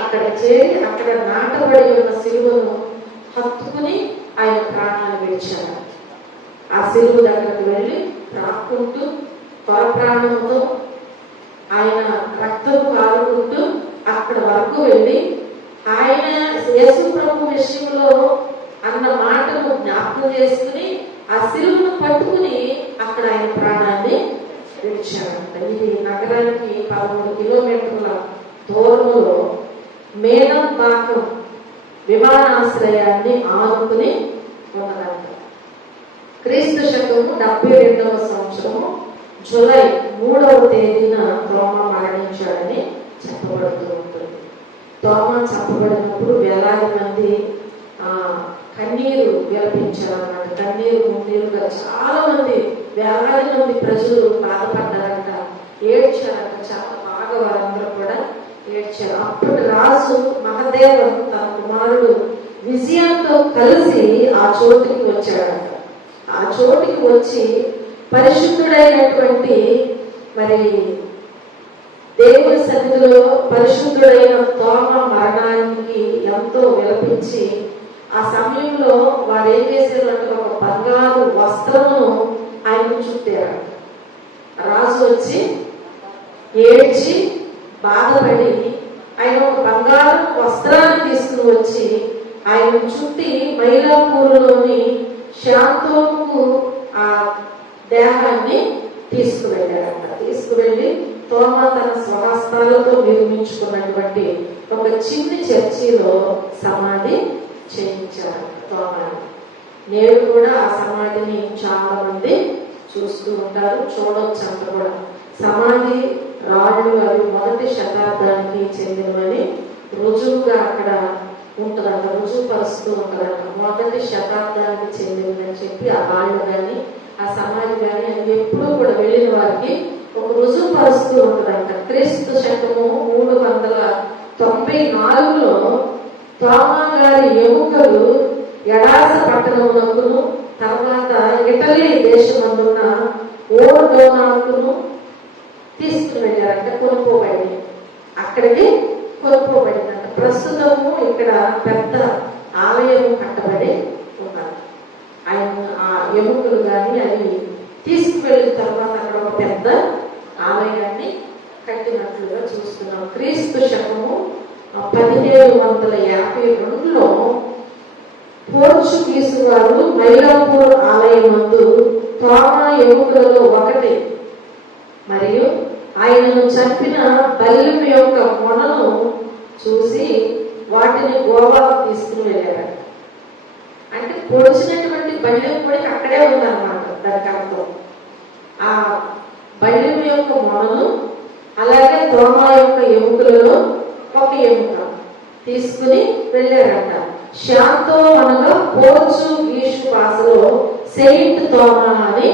అక్కడ చేరి అక్కడ నాటబడి ఉన్న సిలువను హత్తుకుని ఆయన ప్రాణాలు విడిచాడు. ఆ సిలువ దగ్గరకు వెళ్ళి రాక్కుంటూ త్వర ప్రాణంతో ఆయన రక్తం కారుకుంటూ అక్కడ వరకు వెళ్ళి ఆయన యేసు ప్రభు విషయంలో అన్న మాటను జ్ఞాపకం చేసుకుని ఆ సిలువను పట్టుకుని అక్కడ ఆయన ప్రాణాన్ని విడిచాడంట. ఇది నగరానికి 13 కిలోమీటర్ల దూరంలో మేనంపాకం విమానాశ్రయాన్ని ఆనుకుని ఉన్నదంట. క్రీస్తు శకము 72వ సంవత్సరము జూలై 3వ తేదీన తోమ మరణించాడని చెప్పబడుతూ ఉంటుంది. తోమ చెప్పబడినప్పుడు వేలాది మంది కన్నీరు విలపించారన్నమాట. కన్నీరు మున్నీరుగా చాలా మంది, వేలాది మంది ప్రజలు బాధపడ్డారంట, ఏడ్చారంట. చాలా బాగా వారందరూ కూడా ఏడ్చారు. అప్పుడు రాజు మహదేవన్ తన కుమారుడు విజయంతో కలిసి ఆ చోటుకి వచ్చాడంట. ఆ చోటుకి వచ్చి పరిశుద్ధుడైనటువంటి మరి దేవుని సన్నిధిలో పరిశుద్ధుడైన తోమ మరణానికి ఎంతో విలపించి ఆ సమయంలో వారు ఏం చేశారు అంటే ఒక బంగారు వస్త్రము ఆయన చుట్టారంట. రాజు వచ్చి ఏడ్చి బాధపడి ఆయన ఒక బంగారు వస్త్రాన్ని తీసుకుని వచ్చి ఆయన చుట్టి మైలాపూర్లోని శాంతోకు ఆ దేహాన్ని తీసుకువెళ్ళారంట. తీసుకువెళ్ళి తోమ తన స్వహస్తాలతో నిర్మించుకున్నటువంటి ఒక చిన్న చర్చిలో సమాధి చేయించారు తోమని. నేడు కూడా ఆ సమాధిని చాలా మంది చూస్తూ ఉంటారు, చూడవచ్చు. అంత కూడా సమాధి రాళ్ళు అవి 1వ శతాబ్దానికి చెందినవని రుజువుగా అక్కడ ఉంటుందంట, రుజువుపరుస్తూ ఉంటుందంట. 1వ శతాబ్దానికి చెందినదని చెప్పి ఆ రాళ్ళు కానీ ఆ సమాధి కానీ అది ఎప్పుడూ కూడా వెళ్ళిన వారికి ఒక రుజువుపరుస్తూ ఉంటుందంట. క్రీస్తు శకము 394లో తోమ గారి ఎముకలు ఎడాస పట్టణమునకును తర్వాత ఇటలీ దేశమందున్న ఓర్డోనాకును తీసుకుని వెళ్ళారంట. కొనుక్కోబడి అక్కడికి కొనుక్కోబడిందంట. ప్రస్తుతము ఇక్కడ పెద్ద ఆలయం కట్టబడి ఉన్నారు. ఆయన ఆ ఎముకలు కానీ అవి తీసుకువెళ్ళిన తర్వాత అక్కడ ఒక పెద్ద ఆలయాన్ని కట్టినట్లుగా చూస్తున్నాం. క్రీస్తు శకము 1752లో పోర్చుగీసు వారు మైలాపూర్ ఆలయమందు తోమ ఎముకలలో ఒకటి మరియు ఆయనను చంపిన బల్లెం యొక్క మొనను చూసి వాటిని గోవాకు తీసుకుని వెళ్ళారు. అంటే పొడిచినటువంటి బల్లెం కూడా అక్కడే ఉందన్నమాట. దానికి అర్థం ఆ బల్లెం యొక్క మొనను అలాగే తోమ యొక్క ఎముకలలో ఒక ఎముక తీసుకుని వెళ్ళారంట. శాంతో అనగా పోర్చుగీసు భాషలో సెయింట్ తోమ అని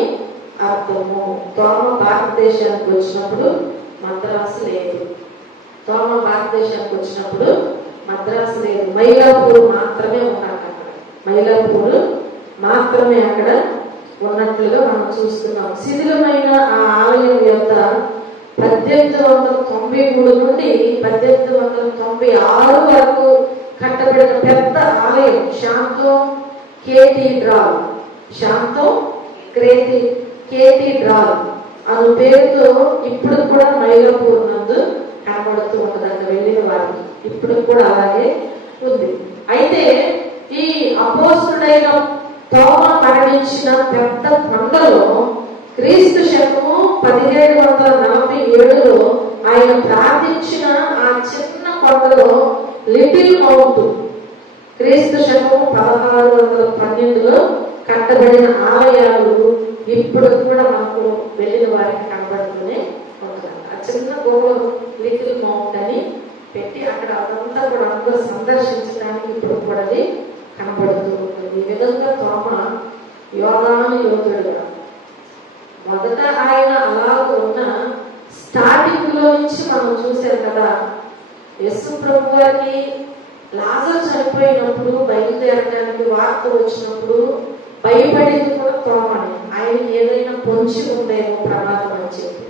అర్థము. తోమ భారతదేశానికి వచ్చినప్పుడు మద్రాసు లేదు. తోమ భారతదేశానికి వచ్చినప్పుడు మద్రాసు లేదు. మైలాపూర్ మాత్రమే ఉన్నారు. అక్కడ మైలాపూర్ మాత్రమే అక్కడ ఉన్నట్లుగా మనం చూస్తున్నాం. శిథిలమైన ఆ ఆలయం యొక్క 1893 నుండి 1896 వరకు కట్టబడిన పెద్ద ఆలయం శాంతో కేథీడ్రల్. శాంతో కేథీడ్రల్ అను పేరుతో ఇప్పుడు కూడా మైలాపూర్ నందు కనబడుతూ ఉంటుందంట వెళ్ళిన వారికి. ఇప్పుడు కూడా అలాగే ఉంది. అయితే ఈ అపోస్తుడైన తోమ మరణించిన పెద్ద కొండలో క్రీస్తు శకము 1747లో ఆయన ప్రార్థించిన ఆ చిన్న కొండలో లిటిల్ మౌంట్ క్రీస్తు శకము 1612లో కట్టబడిన ఆలయాలు ఇప్పుడు కూడా మనకు వెళ్ళిన వారికి కనబడుతూనే ఉంటారు. ఆ చిన్న గోడ లిటిల్ మౌంట్ అని పెట్టి అక్కడ అదంతా కూడా అందరూ సందర్శించడానికి ఇప్పుడు కూడా అది కనబడుతూ ఉంటుంది. ఈ విధంగా తోమ యోధాను యోధుడుగా మొదట ఆయన అలాగ ఉన్న స్టార్టింగ్ లో నుంచి మనం చూసాం కదా. యేసు ప్రభు వారికి లాజరు చనిపోయినప్పుడు బయలుదేరడానికి వార్త వచ్చినప్పుడు భయపడేది కూడా తోమని. ఆయన ఏదైనా పొంచి ఉందేమో ప్రమాదం అని చెప్పి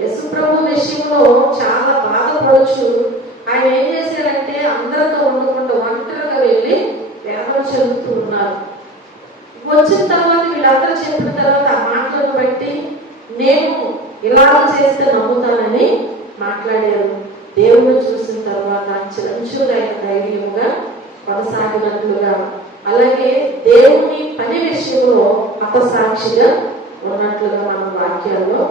యేసు ప్రభు విషయంలో చాలా బాధపడచ్చు. ఆయన ఏం చేశారంటే అందరితో ఉండకుండా ఒంటరిగా వెళ్ళి వేదం చదువుతూ ఉన్నారు. వచ్చిన తర్వాత వీళ్ళందరూ చెప్పిన తర్వాత ఆ మాటలను బట్టి నేను ఇలా చేస్తే నమ్ముతానని మాట్లాడారు. దేవుడు చూసిన తర్వాత చిరంజీవులైన ధైర్యంగా కొనసాగినట్లుగా, అలాగే దేవుని పని విషయంలో హతసాక్షిగా ఉన్నట్లుగా మనం వాక్యాల్లో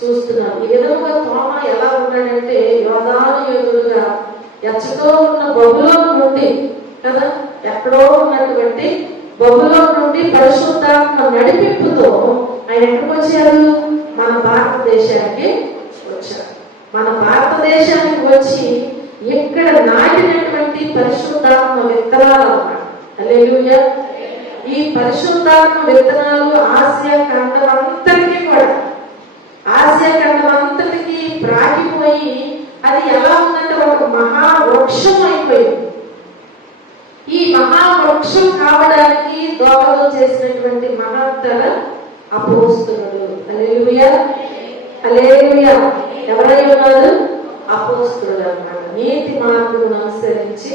చూస్తున్నాం. ఈ విధంగా తోమ ఎలా ఉన్నాడంటే యోధాను యోధుడుగా ఎచ్చటో ఉన్న బబులోను నుండి కదా, ఎక్కడో ఉన్నటువంటి బబులోను నుండి పరిశుద్ధాత్మ నడిపింపుతో ఆయన ఎక్కడికి వచ్చారు? మన భారతదేశానికి వచ్చారు. మన భారతదేశానికి వచ్చి ఇక్కడ నాటినటువంటి పరిశుద్ధాత్మ విత్తనాలు అన్నమాట. హల్లెలూయా. ఈ పరిశుద్ధాత్మ విత్తనాలు ఆసియా ఖండం అంతటికీ కూడా ఆసియా ఖండం అంతటికి ప్రాగిపోయి అది ఎలా ఉందంటే ఒక మహావృక్షం అయిపోయింది. ఈ మహావృక్షం కావడానికి దోహదం చేసినటువంటి మహత్తర అపోస్తులుడు. హల్లెలూయా, హల్లెలూయా. ఎవరై ఉన్నారు? అపోస్తులుడు అన్నమాట. నీతి మార్గమును అనుసరించి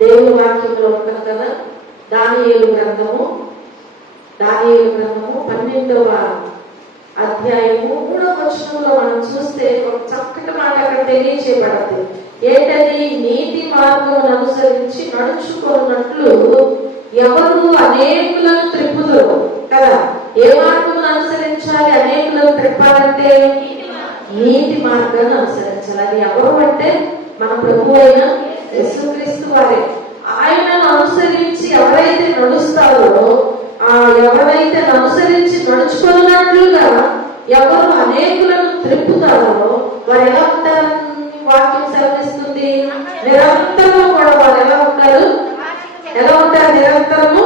దేవుని వాక్యంలో ఉంటుంది కదా. దానియేలు గ్రంథము 12వ అధ్యాయము 3వ వచనంలో మనం చూస్తే ఒక చక్కటి మాట అక్కడ తెలియచేయబడింది. ఏంటది? నీతి మార్గమును అనుసరించి నడుచుకున్నట్లు ఎవరు అనేకులను త్రిప్పుదురు కదా. ఏ మార్గమును అనుసరించాలి? అనేకులను త్రిప్పాలంటే నీతి మార్గాన్ని అనుసరించాలి. అది ఎవరు అంటే మన ప్రభు అయిన యేసుక్రీస్తు వారే. ఆయనను అనుసరించి ఎవరైతే నడుస్తారో, ఎవరైతే అనుసరించి నడుచుకున్నట్లుగా ఎవరు అనేకులను త్రిప్పుతారో వారు ఎలా ఉంటారు? వాక్యం సెలవిస్తుంది. నిరంతరము కూడా వారు ఎలా ఉంటారు? నిరంతరము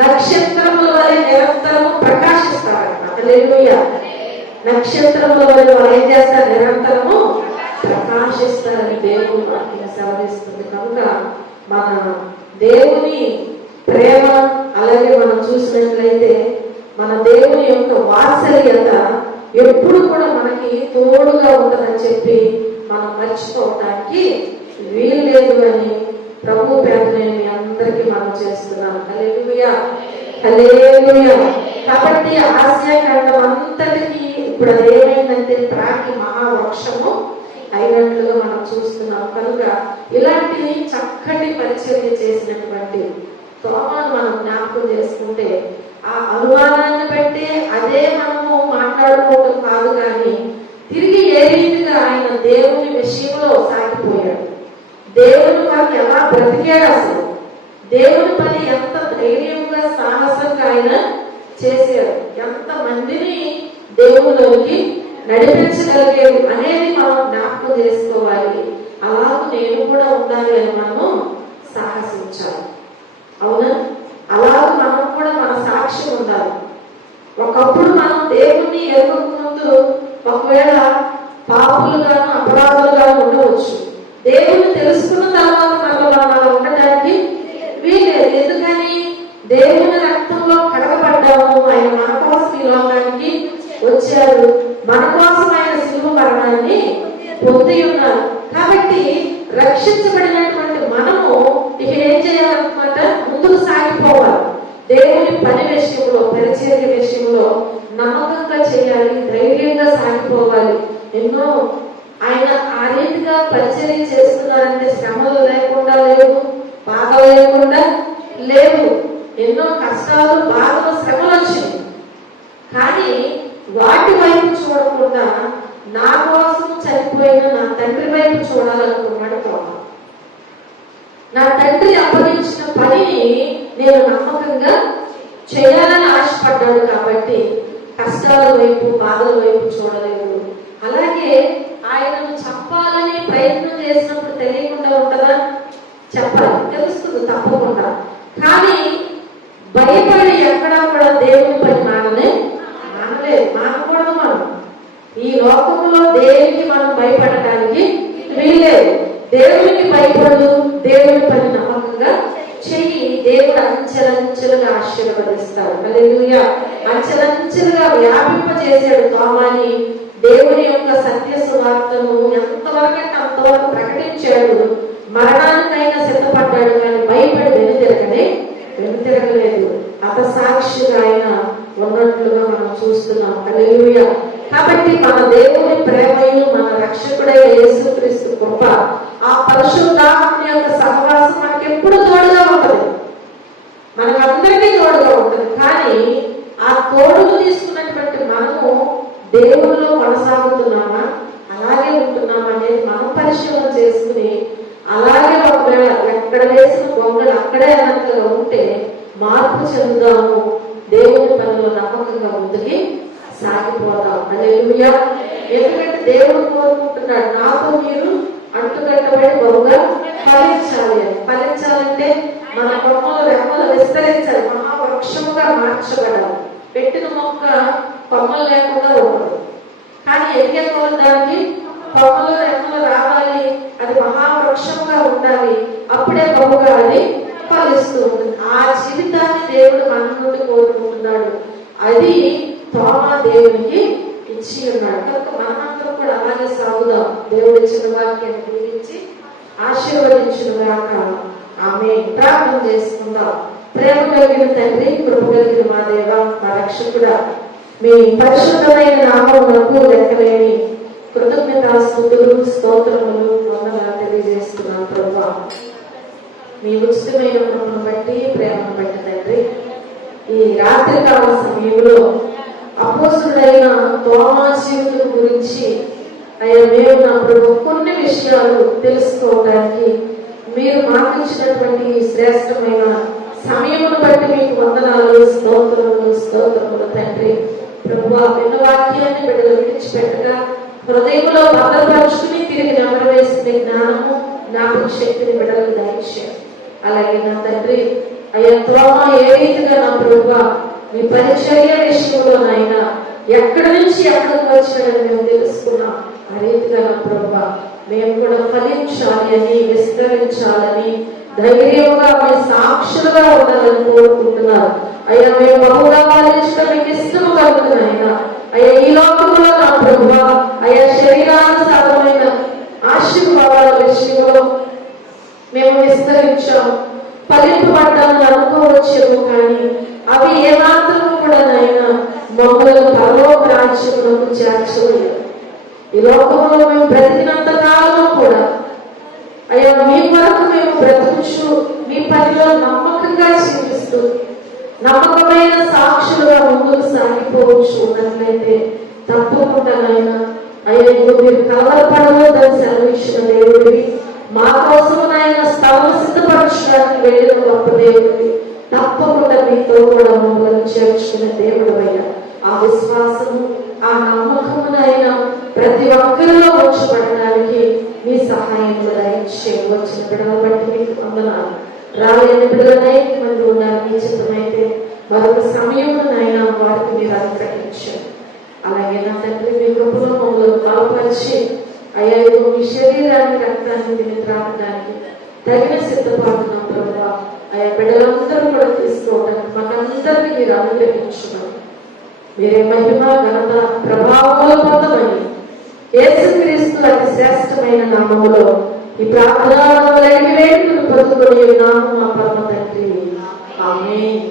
నక్షత్రముల వలె నిరంతరము ప్రకాశిస్తారన్నమాట. హల్లెలూయా. నక్షత్రముల వలె వారు ఏం చేస్తారు? నిరంతరము ప్రకాశిస్తారని దేవుని వాక్యం సెలవిస్తుంది. కనుక మన దేవుని ప్రేమ అలాగే మనం చూసినట్లయితే మన దేవుని యొక్క వాత్సల్యత ఎప్పుడు కూడా మనకి తోడుగా ఉంటుందని చెప్పి మనం మర్చిపోవటానికి వీలు లేదు అని ప్రభు పేరుని మీ అందరికీ మనం చేస్తున్నాం. హల్లెలూయా, హల్లెలూయా. కాబట్టి ఆసియా ఖండం అంతటికి ఇప్పుడు అది ఏమైందంటే ప్రాకి మహావృక్షము అయినట్లుగా మనం చూస్తున్నాం. కనుక ఇలాంటి చక్కటి పరిచర్య చేసినటువంటి తోమాను మనం జ్ఞాపకం చేసుకుంటే ఆ అనుమానాన్ని బట్టి అదే మనము మాట్లాడుకోవటం కాదు, కానీ తిరిగి ఏ రీతిగా ఆయన దేవుని విషయంలో సాగిపోయాడు, దేవుని పని ఎలా బ్రతికాడు, అసలు దేవుని పని ఎంత ధైర్యంగా సాహసంగా ఆయన చేశాడు, ఎంత మందిని దేవునిలోకి నడిపించగలిగాడు అనేది మనం జ్ఞాపకం చేసుకోవాలి. అలాగే నేను కూడా ఉండాలి అని మనము సాహసించాలి. అవునా? అలాగే మనం కూడా మన సాక్ష్యం ఉండాలి. ఒకప్పుడు మనం దేవుణ్ణి ఎదుర్కొంటూ ఒకవేళ పాపులుగాను అపరాధులుగాను ఉండవచ్చు. దేవుణ్ణి తెలుసుకున్న తర్వాత మనం అలా ఉండటానికి వీలేదు. ఎందుకని? దేవుని రక్తంలో కడగబడ్డాము. ఆయన మన కోసం ఈ లోకానికి వచ్చారు. మన కోసం ఆయన శిలువ మరణాన్ని పొంది ఉన్నారు. కాబట్టి రక్షించబడినటువంటి మనము ఇక ఏం చేయాలన్నమాట? ముందుకు సాగిపోవాలి. దేవుని పని విషయంలో, పరిచర్య విషయంలో నమ్మకంగా చేయాలి, ధైర్యంగా సాగిపోవాలి. ఎన్నో ఆయన ఆ రీతిగా పరిచర్య చేస్తున్నారంటే శ్రమలు లేకుండా లేవు, బాధలు లేకుండా లేవు. ఎన్నో కష్టాలు, బాధలు, శ్రమలు వచ్చినాయి. కానీ వాటి వైపు చూడకుండా నా కోసం చనిపోయిన నా తండ్రి వైపు చూడాలనుకున్నాడు తోమ. నా తండ్రి అప్పగించిన పనిని నేను నమ్మకంగా చేయాలని ఆశపడ్డాడు కాబట్టి కష్టాల వైపు, బాధల వైపు చూడలేదు. అలాగే ఆయనను చంపాలని ప్రయత్నం చేసినప్పుడు తెలియకుండా ఉంటుందా? చెప్పాలి, తెలుస్తుంది తప్పకుండా. కానీ భయపడి ఎక్కడా కూడా దేవుని పని మానకూడదు. మనం ఈ లోకంలో దేనికి మనం భయపడటానికి వీల్లేదు. దేవునికి భయపడు, దేవుని పని నమ్మకంగా చెయ్యి. దేవుడు అంచెలంచెలుగా ఆశీర్వదిస్తాడు. హల్లెలూయా. అంచెలంచెలుగా వ్యాపింపజేశాడు తోమాని. దేవుని యొక్క సత్య సువార్తను ఎంతవరకు అంటే అంతవరకు ప్రకటించాడు. మరణానికైనా సిద్ధపడ్డాడు, కానీ భయపడి వెనుతిరగలేదు. హతసాక్షిగా ఆయన ఉన్నట్లుగా మనం చూస్తున్నాం. హల్లెలూయా. కాబట్టి మన దేవుని ప్రేమయు, మన రక్షకుడైన యేసుక్రీస్తు కృప, ఆ పరిశుద్ధాత్మ యొక్క సహవాసం మనకి ఎప్పుడు తోడుగా ఉంటుంది, మనకందరికీ తోడుగా ఉంటుంది. కానీ ఆ తోడును తీసుకున్నటువంటి మనము దేవుల్లో కొనసాగుతున్నామా, అలాగే ఉంటున్నామా అనేది మనం పరిశీలన చేసుకుని, అలాగే ఒకవేళ ఎక్కడ వేసిన గొంగలు అక్కడే అన్నట్లుగా ఉంటే మార్పు చెందుదాము. దేవుని పనిలో నమ్మకంగా ముందుకి సాగిపోతాం. హల్లెలూయా. ఎందుకంటే దేవుడు కోరుకుంటున్నాడు, నాతో మీరు అంటుకట్టబడి బహుగా ఫలించాలి అని. ఫలించాలంటే మన కొమ్మలు, రెమ్మలు విస్తరించాలి, మహావృక్షముగా మార్చబడాలి. పెట్టిన మొక్క కొమ్మలు లేకుండా ఉండదు. కానీ ఎదిగే దానికి కొమ్మలు, రెమ్మలు రావాలి, అది మహావృక్షముగా ఉండాలి. అప్పుడే బహుగా అది ఫలిస్తూ ఉంటుంది. ఆ జీవితాన్ని దేవుడు మన నుండి కోరుకుంటున్నాడు. అది తోమా దేవునికి ఇచ్చి ఉన్నాడు. కనుక మనమంతా కూడా అలాగే సాగుదాం. దేవుడు ఇచ్చిన వాక్యాన్ని దీవించి ఆశీర్వదించిన గాక. ఆమె ప్రార్థన చేసుకుందాం. ప్రేమ కలిగిన తండ్రి, కృప కలిగిన మా దేవ, మా రక్షకుడా, మీ పరిశుద్ధమైన నామమునకు లెక్కలేని కృతజ్ఞతాస్తుతులు, స్తోత్రములు, వందనాలు తెలియజేస్తున్నాను ప్రభువా. మీ ఉచితమైన కృపను బట్టి, ప్రేమను బట్టి తండ్రి, ఈ రాత్రికాల సమయంలో అపోస్తుడైన తోమా జీవితం గురించి అయ్యా మేము నా ప్రభు కొన్ని విషయాలు తెలుసుకోవడానికి మీరు మాకు ఇచ్చినటువంటి శ్రేష్టమైన సమయమును బట్టి మీకు వందనాలు, స్తోత్రములు తండ్రి. ప్రభువా, విన్న వాక్యాన్ని బిడ్డలు విడిచిపెట్టగా హృదయంలో భద్రపరుచుకుని తిరిగి నెమరవేసిన జ్ఞానము, జ్ఞాపక శక్తిని బిడ్డలకు దయచేయండి. అలాగే నా తండ్రి, అయ్యా తోమా ఏ రీతిగా నా ప్రభువా మీ పరిచర్య విషయంలో నాయన ఎక్కడి నుంచి ఎక్కడికి వచ్చాడని మేము తెలుసుకున్నాం. ఆ రీతిగా నా ప్రభువా మేము కూడా ఫలించాలి అని, విస్తరించాలని, ధైర్యంగా మీ సాక్షులుగా ఉండాలని కోరుకుంటున్నారు. అయ్యా మేము బహుగా ఫలించడం మీకు ఇష్టం కలుగుతున్నాయినా. అయ్యా ఈ లోకంలో నా ప్రభువా అయ్యా శరీరానుసారమైన ఆశీర్వాదాల విషయంలో మేము విస్తరించాం, ఫలింపబడ్డామని అనుకోవచ్చేమో, కానీ అవి ఏమాత్రం కూడా నాయన మమ్మల్ని పరలోక రాజ్యములకు చేర్చలేదు. ఈ లోకంలో మేము బ్రతికినంత కాలం కూడా అయ్యా మీ వరకు మేము బ్రతుకుచు మీ పనిలో నమ్మకంగా జీవిస్తూ నమ్మకమైన సాక్షులుగా ముందుకు సాగిపోవచ్చు ఉన్నట్లయితే తప్పకుండా నాయన అయ్యా మీరు కలవరపడవద్దని సెలవిచ్చిన దేవుడివి, మా కోసం నాయన స్థలం సిద్ధపరచడానికి వెళ్ళిన గొప్ప దేవుడివి. తప్పకుండా మీతో కూడా మమ్మల్ని చేర్చుకునే దేవుడు అయ్యా. ఆ విశ్వాసము, ఆ నమ్మకమునైనా ప్రతి ఒక్కరిలో ఉంచబడడానికి మీ సహాయంలో దయచేయండి. వచ్చిన బిడ్డల బట్టి మీకు వందనాలు. రాలేని బిడ్డలు అనేక మంది ఉన్నారు. మీ చిత్తమైతే మరొక సమయంలోనైనా వారికి మీరు అనుగ్రహించండి. అలాగే నా తండ్రి మీ కృపలో మమ్మల్ని బలపరిచి అయ్యా మీ శరీరాన్ని, రక్తాన్ని తిని త్రాగడానికి తగిన సిద్ధపాటున్న ప్రభువా అయ్యా బిడ్డలందరూ కూడా తీసుకోవడానికి మనందరినీ మీరు అనుగ్రహించున్నారు. మీరే మహిమ, ఘనత, ప్రభావాలు పొందమని యేసుక్రీస్తు అతి శ్రేష్టమైన నామములో ఈ ప్రార్థన పొందుకొని నామము మా పరమ తండ్రి. ఆమేన్.